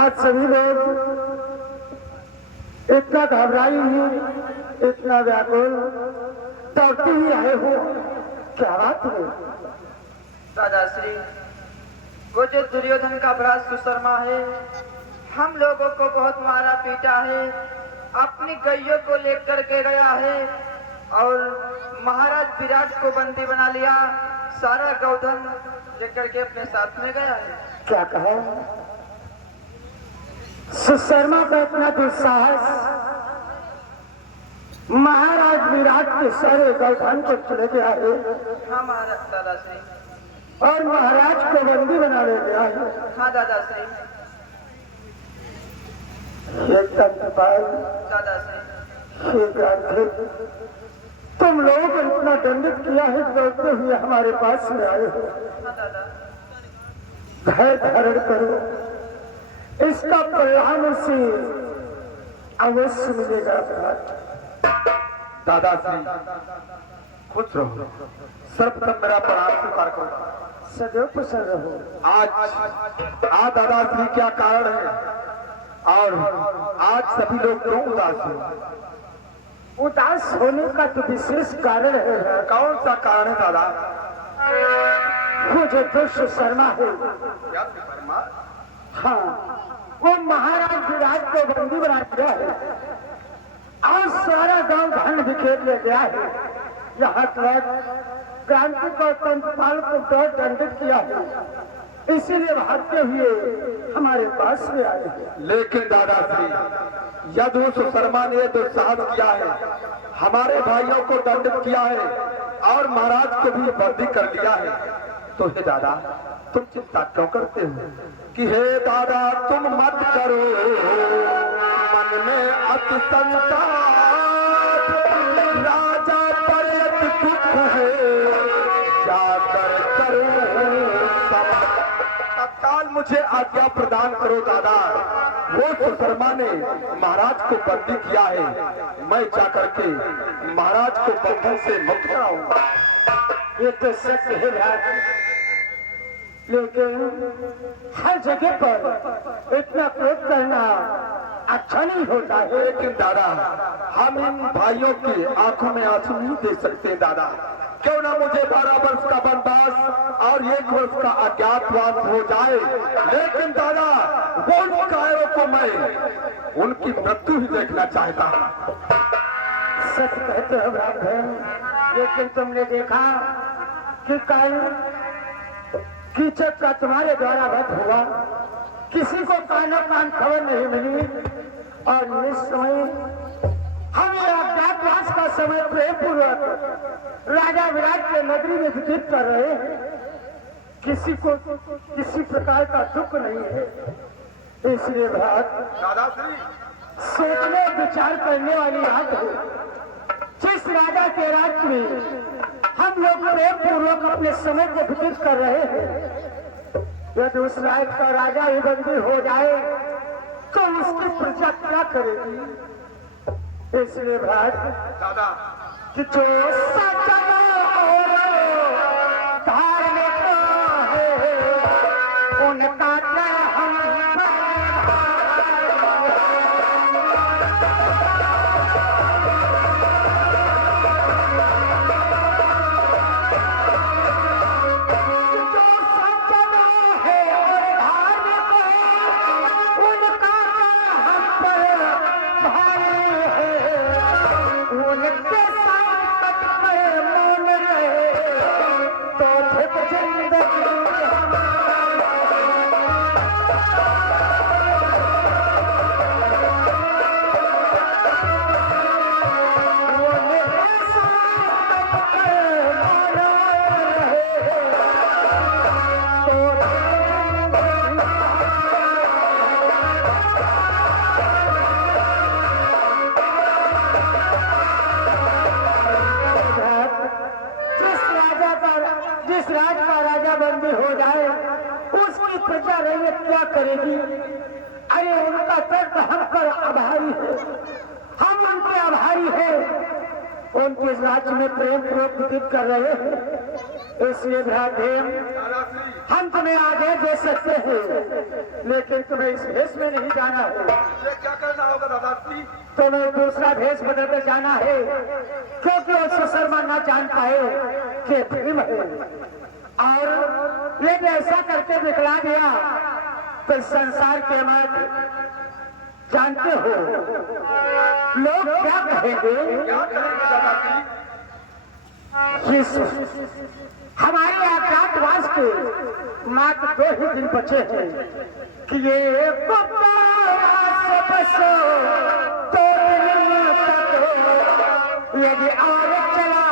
आज सभी लोग इतना घबराई हुई, इतना व्याकुल दौड़ते ही आए हो, क्या बात है? दादाश्री, वो जो दुर्योधन का बड़ा सुशर्मा है, हम लोगों को बहुत मारा पीटा है, अपनी गैयों को लेकर के गया है और महाराज विराट को बंदी बना लिया, सारा गौधन लेकर के अपने साथ में गया है। क्या कहा? सुशर्मा का इतना दुस्साहस, महाराज विराट के सारे गौधन को चले गया है। हाँ महाराज दादाश्री। और महाराज को बंदी बना ले गया है। हाँ दादाश्री। तुम लोग इतना दंडित किया है, दौड़ते हुए हमारे पास में आए हो। धैर्य धारण करो, इसका परिणाम उसे अवश्य मिलेगा। दादाश्री खुश रहो, सर्वप्रथम मेरा प्रणाम स्वीकार करो। सदैव कुशल रहो। आज दादाश्री क्या कारण है और आज सभी लोग क्यों उदास हैं? उदास होने का तो विशेष कारण है। कौन सा कारण है दादा? वो जो दुष्ट शर्मा है, क्या शर्मा? हाँ, वो महाराज विराट को बंदी बना दिया है और सारा गांव धन बिखेर ले गया है। यहाँ तक क्रांति को तंत्रपाल को बहुत दंडित किया है, इसीलिए भागते हुए हमारे पास में आए हैं। लेकिन दादाश्री, यदि उस शर्मा ने दुस्साहस किया है, हमारे भाइयों को दंडित किया है और महाराज को भी बंदी कर लिया है, तो हे दादा तुम चिंता क्यों करते हो? कि हे दादा तुम मत करो मन में अति संताप, राजा पर अति दुख है, जाकर करो तत्काल मुझे आज्ञा प्रदान करो दादा। वो सुशर्मा ने महाराज को बंदी किया है, मैं जाकर के महाराज को बंधन से मुक्त कराऊंगा। ये तो सत्य है, लेकिन हर जगह पर इतना क्रोध करना अच्छा नहीं होता है। लेकिन दादा हम इन भाइयों की आंखों में आंसू नहीं दे सकते दादा। क्यों ना मुझे 12 वर्ष का वनवास और 1 वर्ष का अज्ञातवास हो जाए, लेकिन दादा वो कायरों को मैं उनकी मृत्यु ही देखना चाहता हूँ। सच कहते हो ब्राह्मण, लेकिन तुमने देखा कि कल कीचक का तुम्हारे द्वारा वध हुआ, किसी को कानो कान खबर नहीं मिली और इस समय हमें अज्ञातवास का समय प्रेम पूर्वक राजा विराट के नगरी में व्यतीत कर रहे हैं। किसी को किसी प्रकार का दुख नहीं है, इसलिए दादाश्री सोचने विचार करने वाली बात है। जिस राजा के राज्य में हम लोग प्रेम पूर्वक अपने समय को व्यतीत कर रहे हैं, यदि उस राज्य का राजा ही बंदी हो जाए तो उसकी प्रजा क्या करेगी? इसलिए दादा कि जो सज्जन और धार्मिक है, उनका क्या हम क्या करेगी? अरे उनका दर्द हम पर आभारी है, हम उनके आभारी हैं। उनके राज्य में प्रेम प्रकटित कर रहे हैं, इसलिए भ्रातेम हम तुम्हें आगे दे सकते हैं, लेकिन तुम्हें इस भेष में नहीं जाना है। ये क्या करना होगा दादाश्री? तुम्हें दूसरा भेष बदल कर जाना है, क्योंकि वो सुशर्मा न जान पाए कि भीम है। और यदि ऐसा करके दिखला दिया तो संसार के मत जानते हो लोग क्या कहेंगे? क्या करेंगे दादाश्री? हमारे अज्ञातवास के मात्र 2 ही दिन बचे हैं कि ये से बसो तो दिन तक यदि और चला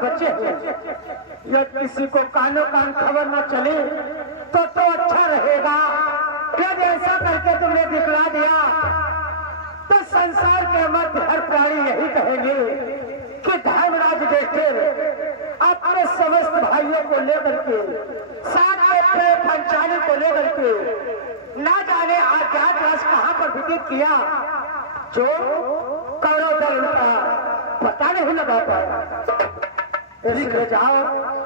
बच्चे या किसी को कानो कान खबर न चले तो अच्छा रहेगा। यदि ऐसा करके तुमने दिखला दिया तो संसार के मध्य हर प्राणी यही कहेंगे कि धर्मराज देखे अपने समस्त भाइयों को लेकर के, साथ में पंचाली को लेकर के ना जाने अज्ञातवास कहां पर व्यतीत किया, जो कौरव दल उनका पता नहीं लगा पाया। इसलिए जाओ,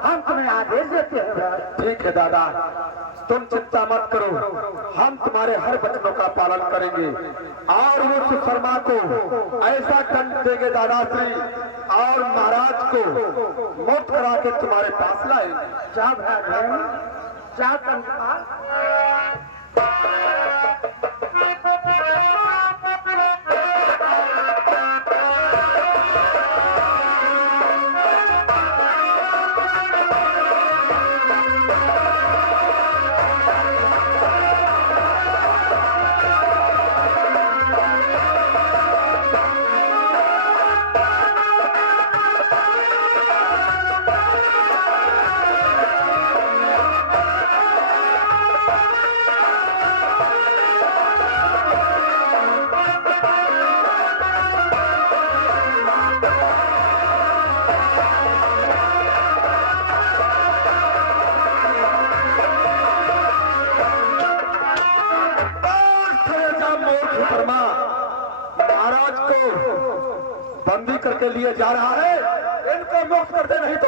हम तुम्हें आदेश देते हैं। ठीक है दादा, तुम चिंता मत करो, हम तुम्हारे हर वचनों का पालन करेंगे और वो सुशर्मा को ऐसा दंड देंगे दादाश्री और महाराज को मुक्त करा के तुम्हारे पास लाएंगे। जाओ भाई, जाओ तुम। महाराज को बंदी करके लिए जा रहा है, इनको मुक्त कर दे, नहीं तो